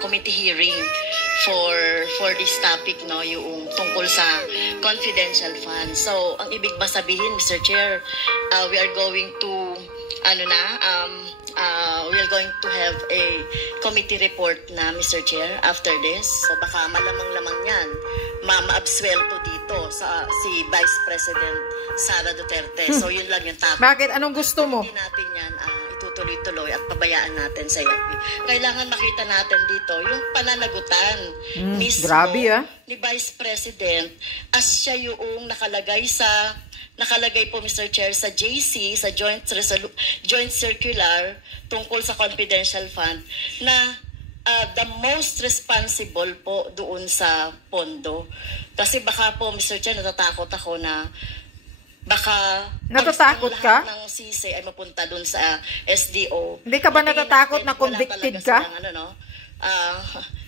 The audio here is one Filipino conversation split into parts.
committee hearing for this topic, no, yung tungkol sa confidential funds. So, ang ibig ba sabihin, Mr. Chair, we are going to we are going to have a committee report na, Mr. Chair, after this. So baka malamang-lamang yan, ma-absuelto dito sa si Vice President Sara Duterte. So yun lang yung topic. Bakit? Anong gusto mo? Hindi natin yan itutuloy-tuloy at pabayaan natin sa IFP. Kailangan makita natin dito yung pananagutan mismo ni Vice President as siya yung nakalagay po, Mr. Chair, sa JC, sa Joint Circular tungkol sa confidential fund na the most responsible po doon sa pondo. Kasi baka po, Mr. Chair, natatakot ako na baka natatakot ka? Ng CC ay mapunta doon sa SDO. Hindi ka ba natatakot na convicted ka?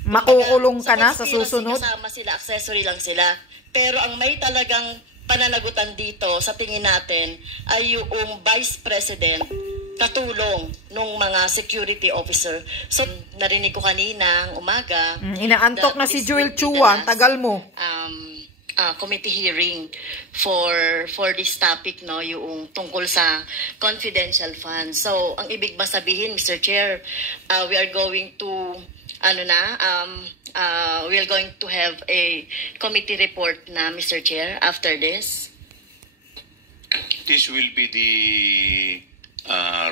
Makukulong ka na sa susunod? Kasama sila, accessory lang sila. Pero ang may talagang pananagutan dito sa tingin natin ay yung Vice President katulong nung mga security officer. So, narinig ko kanina umaga. Inaantok na si Joel Chua. Tagal mo. Committee hearing for this topic, no, yung tungkol sa confidential funds. So, ang ibig ba sabihin, Mr. Chair, we are going to we are going to have a committee report na, Mr. Chair, after this. This will be the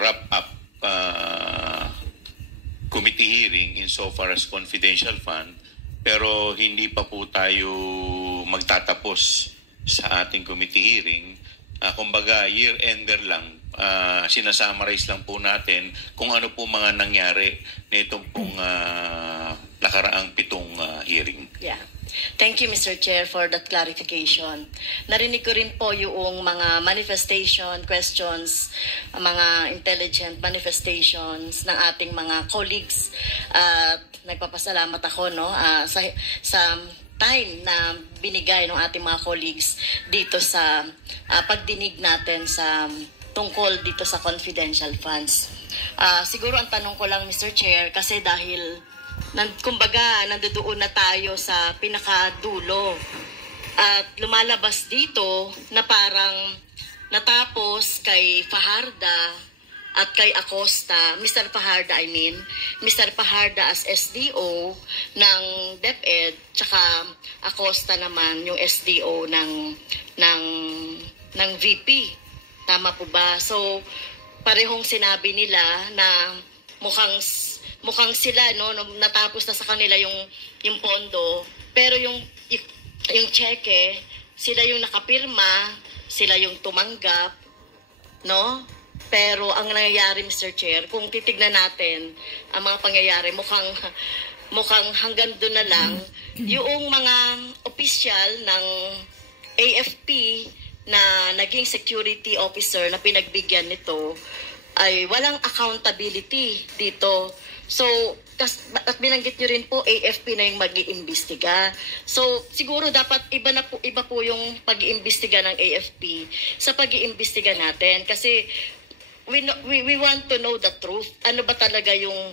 wrap-up committee hearing insofar as confidential fund, pero hindi pa po tayo magtatapos sa ating committee hearing. Kumbaga, year-ender lang. Sinasummarize lang po natin kung ano po mga nangyari nitong pong nakaraang 7 hearing. Yeah. Thank you, Mr. Chair, for that clarification. Narinig ko rin po yung mga manifestation, questions, mga intelligent manifestations ng ating mga colleagues. Nagpapasalamat ako, no, sa time na binigay ng ating mga colleagues dito sa pagdinig natin sa tungkol dito sa confidential funds. Siguro ang tanong ko lang, Mr. Chair, kasi dahil kumbaga nandoon na tayo sa pinakadulo at lumalabas dito na parang natapos kay Fajarda at kay Acosta, Mr. Fajarda Mr. Fajarda as SDO ng DepEd, tsaka Acosta naman yung SDO ng VP. Tama po ba? So, parehong sinabi nila na mukhang sila, no, natapos na sa kanila yung pondo, pero yung cheque, sila yung nakapirma, sila yung tumanggap, no? Pero ang nangyayari, Mr. Chair, kung titignan natin ang mga pangyayari, mukhang hanggang doon na lang yung mga opisyal ng AFP na naging security officer na pinagbigyan nito ay walang accountability dito. So, at binanggit nyo rin po, AFP na yung mag-iimbestiga. So, siguro dapat iba po yung pag-iimbestiga ng AFP sa pag-iimbestiga natin. Kasi we want to know the truth. Ano ba talaga yung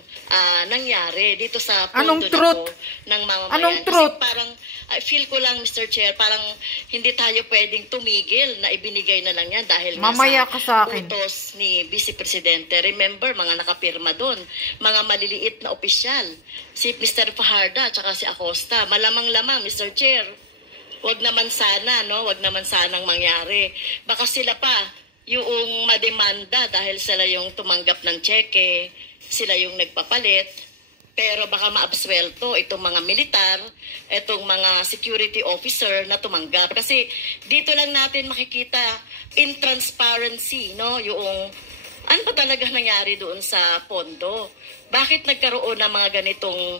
nangyari dito sa pondo ng mamamayan? Anong truth? Kasi parang, I feel ko lang, Mr. Chair, parang hindi tayo pwedeng tumigil na ibinigay na lang yan dahil mamaya ka sa akin. Utos ni Vice Presidente. Remember, mga nakapirma doon, mga maliliit na opisyal. Si Mr. Fajarda at si Acosta. Malamang-lamang, Mr. Chair. Wag naman sana, no? Wag naman sanang mangyari. Baka sila pa yung mademanda dahil sila yung tumanggap ng cheque, sila yung nagpapalit, pero baka maabswelto itong mga militar, itong mga security officer na tumanggap. Kasi dito lang natin makikita in transparency, no, yung ano ba talaga nangyari doon sa pondo. Bakit nagkaroon ng mga ganitong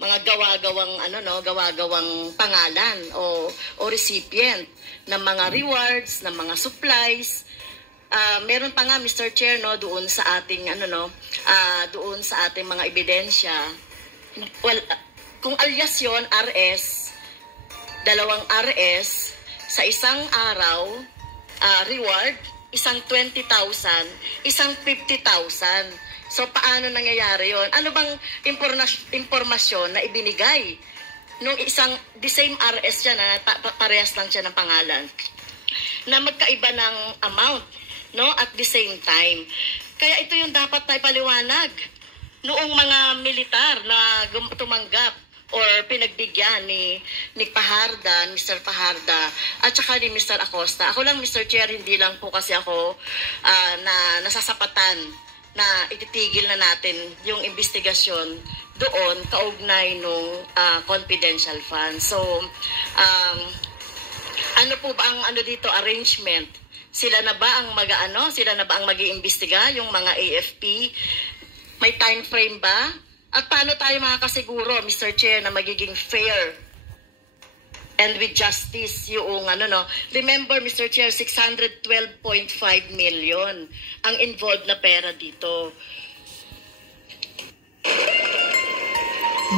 mga gawa-gawang pangalan o recipient ng mga rewards, ng mga supplies. Meron pa nga, Mr. Chair, no, doon sa ating doon sa ating mga ebidensya. Well, kung alias yon, RS, 2 RS sa isang araw, reward, isang 20,000, isang 50,000. So, paano nangyayari yon? Ano bang impormasyon na ibinigay nung isang, the same RS siya na parehas lang siya ng pangalan, na magkaiba ng amount, no? At the same time. Kaya ito yung dapat na ipaliwanag noong mga militar na tumanggap or pinagbigyan ni Paharda, Mr. Paharda, at saka ni Mr. Acosta. Ako lang, Mr. Chair, hindi lang po kasi ako na nasasapatan na ititigil na natin yung investigasyon doon kaugnay nung confidential fund. So, ano po ba ang dito arrangement? Sila na ba ang Sila na ba ang mag-iimbestiga, yung mga AFP? May time frame ba? At paano tayo makakasiguro, Mr. Chair, na magiging fair and with justice yung Remember, Mr. Chair, 612.5 million ang involved na pera dito.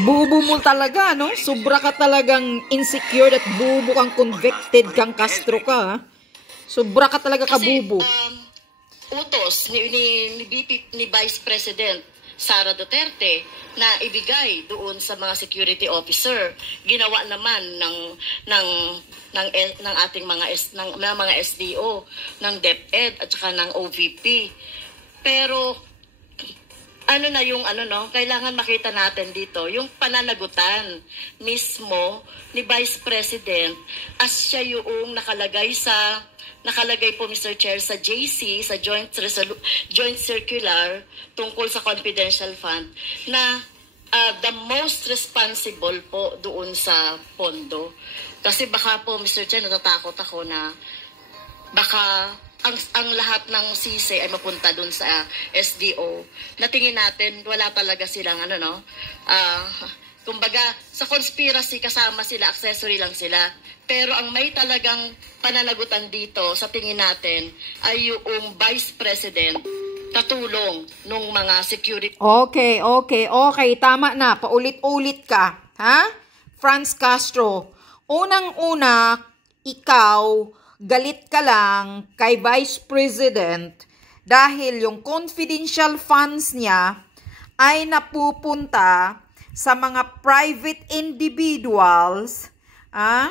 Bubo mo talaga, no? Sobra ka talagang insecure at bubo kang convicted kang Castro ka, ha? Sobra ka talaga kabubo. Kasi, utos ni Vice President Sara Duterte na ibigay doon sa mga security officer, ginawa naman ng ating mga SDO, ng DepEd at saka ng OVP. Pero kailangan makita natin dito yung pananagutan mismo ni Vice President as siya yung nakalagay po, Mr. Chair, sa JC, sa Joint Circular tungkol sa confidential fund na the most responsible po doon sa pondo. Kasi baka po, Mr. Chair, natatakot ako na baka ang lahat ng sisi ay mapunta doon sa SDO. Natingin natin, wala talaga silang kumbaga, sa conspiracy kasama sila, accessory lang sila. Pero ang may talagang pananagutan dito sa tingin natin ay yung Vice President katulong nung mga security. Okay. Tama na. Paulit-ulit ka. Ha? Franz Castro. Unang-una, ikaw, galit ka lang kay Vice President dahil yung confidential funds niya ay napupunta sa mga private individuals, at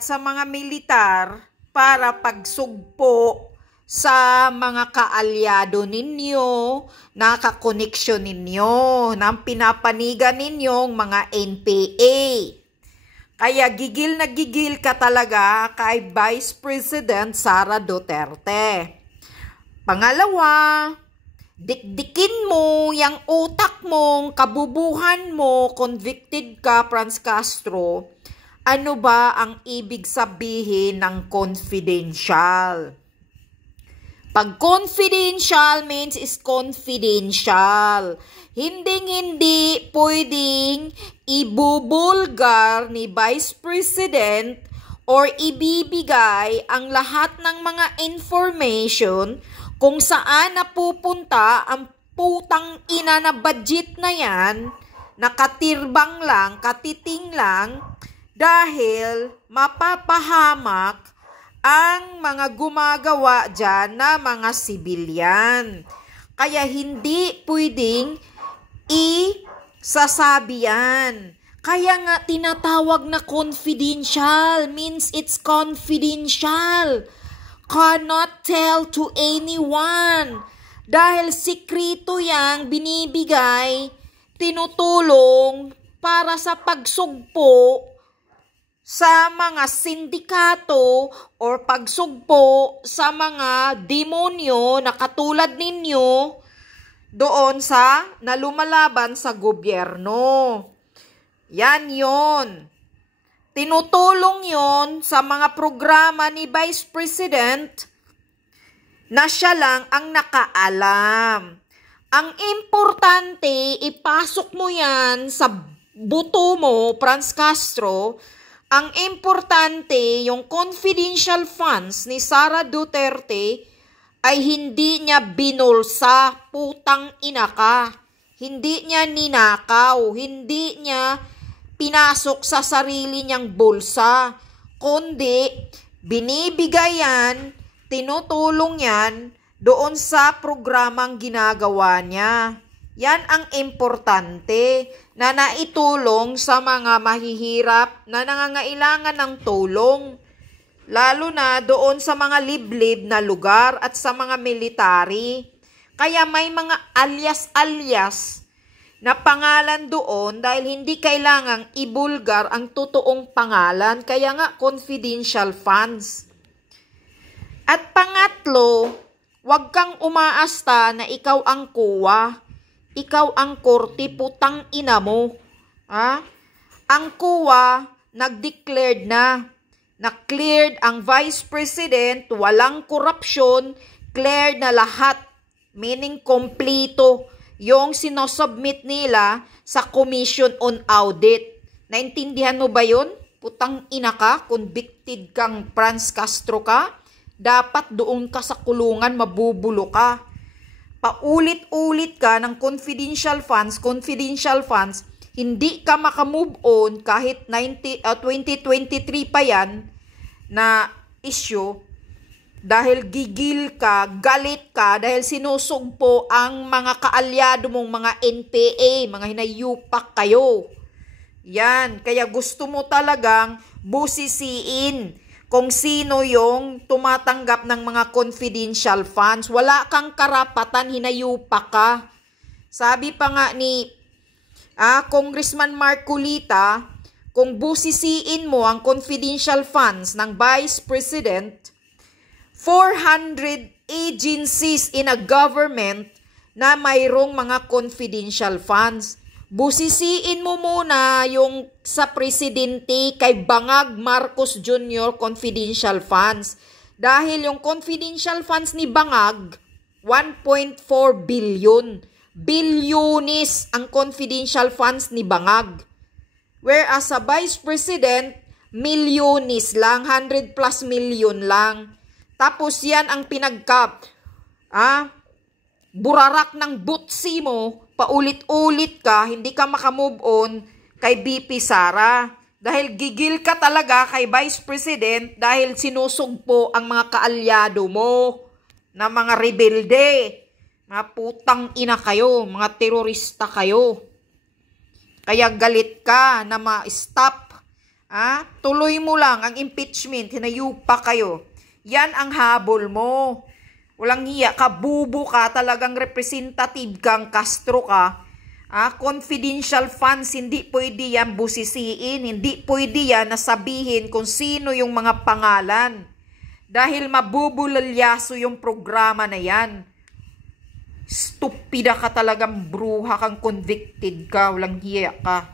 sa mga militar para pagsugpo sa mga kaalyado ninyo, nakakoneksyon ninyo, ng pinapanigan ninyong mga NPA. Kaya gigil na gigil ka talaga kay Vice President Sara Duterte. Pangalawa, dikdikin mo yung utak mong kabubuhan mo, convicted ka, Franz Castro. Ano ba ang ibig sabihin ng confidential? Pag confidential means is confidential. Hindi pwedeng ibubulgar ni Vice President or ibibigay ang lahat ng mga information kung saan napupunta ang putang ina na budget na yan, nakatirbang lang, katiting lang, dahil mapapahamak ang mga gumagawa dyan na mga sibilyan. Kaya hindi pwedeng isasabi yan. Kaya nga tinatawag na confidential, means it's confidential. Cannot tell to anyone. Dahil sikrito yang binibigay, tinutulong para sa pagsugpo sa mga sindikato or pagsugpo sa mga demonyo na katulad ninyo doon sa nalumalaban sa gobyerno. Yan yon. Tinutulong yon sa mga programa ni Vice President na siya lang ang nakaalam. Ang importante, ipasok mo yan sa buto mo, Franz Castro. Ang importante, yung confidential funds ni Sara Duterte ay hindi niya binulsa, putang ina ka. Hindi niya ninakaw, hindi niya pinasok sa sarili niyang bulsa, kundi binibigay yan, tinutulong yan doon sa programang ginagawa niya. Yan ang importante na naitulong sa mga mahihirap na nangangailangan ng tulong. Lalo na doon sa mga liblib na lugar at sa mga military. Kaya may mga alias-alias na pangalan doon dahil hindi kailangang ibulgar ang totoong pangalan. Kaya nga confidential funds. At pangatlo, huwag kang umaasta na ikaw ang kuwa. Ikaw ang korte, putang ina mo. Ha? Ang kuwa, nag-declared na. Na-cleared ang Vice President, walang korupsyon, cleared na lahat. Meaning, kompleto yung sinosubmit nila sa Commission on Audit. Naintindihan mo ba yun? Putang ina ka, convicted kang Franz Castro ka, dapat doon ka sa kulungan, mabubulo ka. Paulit-ulit ka ng confidential funds, hindi ka makamove on kahit 2023 pa yan na issue dahil gigil ka, galit ka dahil sinusugpo ang mga kaalyado mong mga NPA, mga hinayupak kayo. Yan, kaya gusto mo talagang busisiin kung sino yung tumatanggap ng mga confidential funds. Wala kang karapatan, hinayupak ka. Sabi pa nga ni Congressman Marcolita, kung busisiin mo ang confidential funds ng Vice President, 400 agencies in a government na mayroong mga confidential funds. Busisiin mo muna yung sa presidente kay Bangag Marcos Jr. confidential funds. Dahil yung confidential funds ni Bangag, 1.4 billion. Bilyonis ang confidential funds ni Bangag. Whereas sa Vice President, milyonis lang, 100 plus million lang. Tapos yan ang pinagkap. Burarak ng butsi mo, paulit-ulit ka, hindi ka makamove on kay BP Sara. Dahil gigil ka talaga kay Vice President dahil sinusugpo ang mga kaalyado mo na mga rebelde. Mga putang ina kayo, mga terorista kayo. Kaya galit ka na ma-stop. Tuloy mo lang ang impeachment, hinayupa kayo. Yan ang habol mo. Walang hiya ka, bubo ka, talagang representative kang Castro ka. Confidential funds, hindi pwede yan busisiin, hindi pwede yan nasabihin kung sino yung mga pangalan. Dahil mabubulalyaso yung programa na yan. Stupida ka talagang bruha kang convicted ka, walang hiya ka.